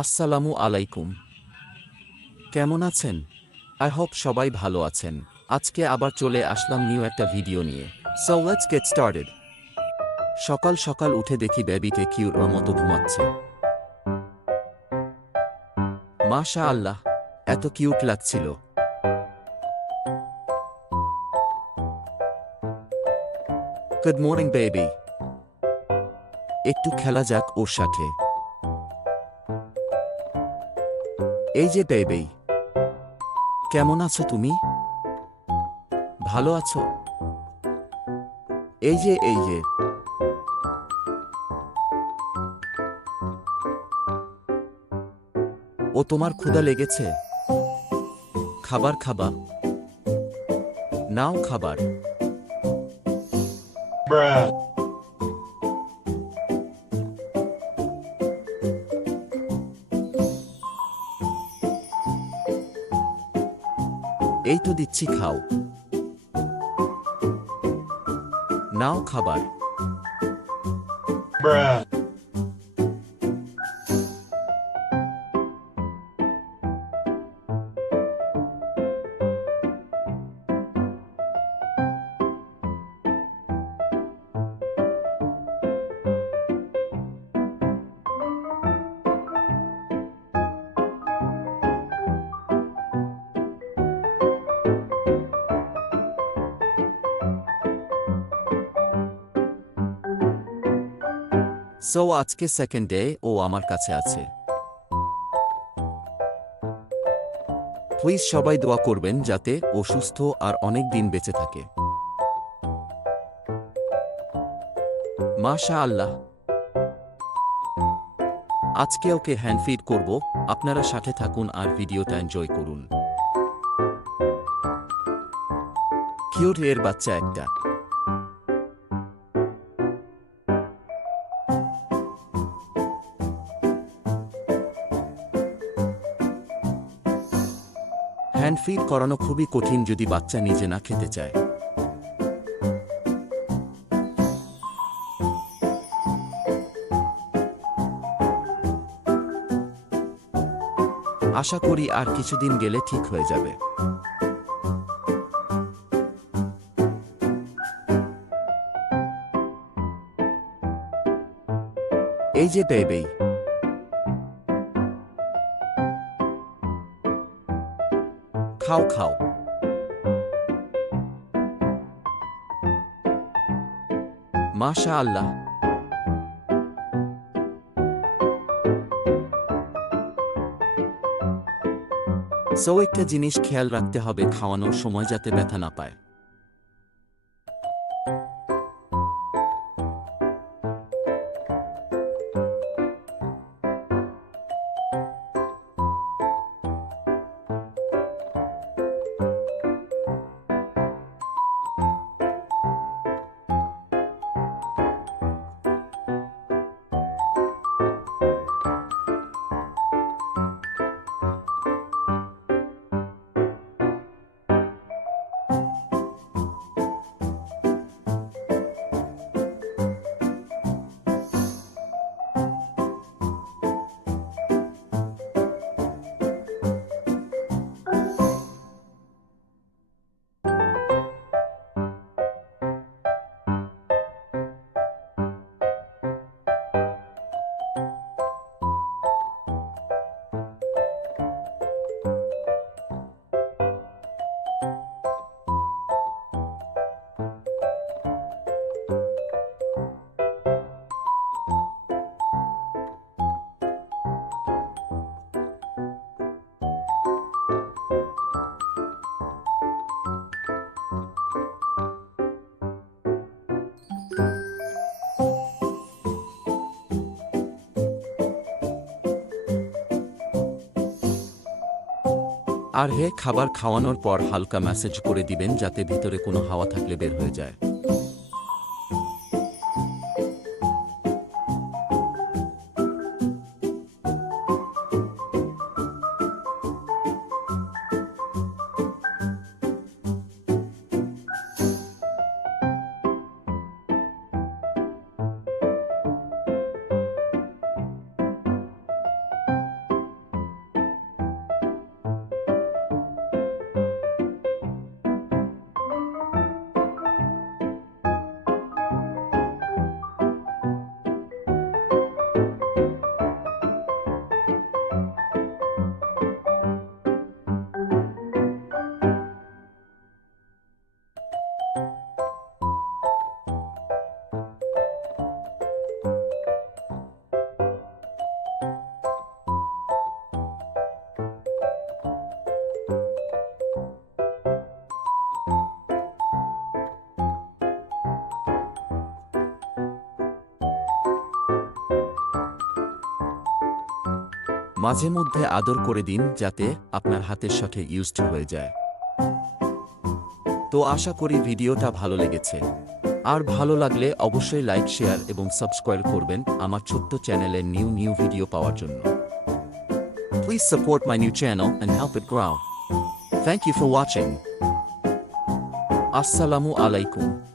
আসসালামু আলাইকুম। কেমন আছেন? আই হোপ সবাই ভালো আছেন। আজকে আবার চলে আসলাম নিউ একটা ভিডিও নিয়ে। So let's get started. সকাল সকাল উঠে দেখি বেবিকে কিউর মতো ঘুমাচ্ছে। মাশা আল্লাহ, এত কিউট লাগছিল। Good morning baby. একটু খেলা যাক ওর সাথে। এই যে বেবি, কেমন আছো তুমি? ভালো আছো? এই যে ও তোমার ক্ষুধা লেগেছে? খাবার খাবা? নাও খাবার। এই তো দিচ্ছি, খাও। নাও খাবার। সো আজকে সেকেন্ড ডে ও আমার কাছে আছে। প্লিজ সবাই দোয়া করবেন যাতে ও সুস্থ আর অনেক দিন বেঁচে থাকে। মাশা আল্লাহ। আজকে ওকে হ্যান্ডফিড করব। আপনারা সাথে থাকুন আর ভিডিওটা এনজয় করুন। কিউট এর বাচ্চা একটা। হ্যান্ডফিড করানো খুবই কঠিন যদি বাচ্চা নিজে না খেতে চায়। আশা করি আর কিছুদিন গেলে ঠিক হয়ে যাবে। এই যে বেবি, খাও খাও। মাশা আল্লাহ। সো একটা জিনিস খেয়াল রাখতে হবে, খাওয়ানোর সময় যাতে ব্যথা না পায়। আর হে, খাবার খাওয়ানোর পর হালকা ম্যাসেজ করে দিবেন যাতে ভিতরে কোনো হাওয়া থাকলে বের হয়ে যায়। মাঝে মধ্যে আদর করে দিন যাতে আপনার হাতের সাথে ইউজড হয়ে যায়। তো আশা করি ভিডিওটা ভালো লেগেছে। আর ভালো লাগলে অবশ্যই লাইক, শেয়ার এবং সাবস্ক্রাইব করবেন আমার ছোট্ট চ্যানেলের নিউ ভিডিও পাওয়ার জন্য। Please support my new channel and help it grow. Thank you for watching. Assalamu alaikum.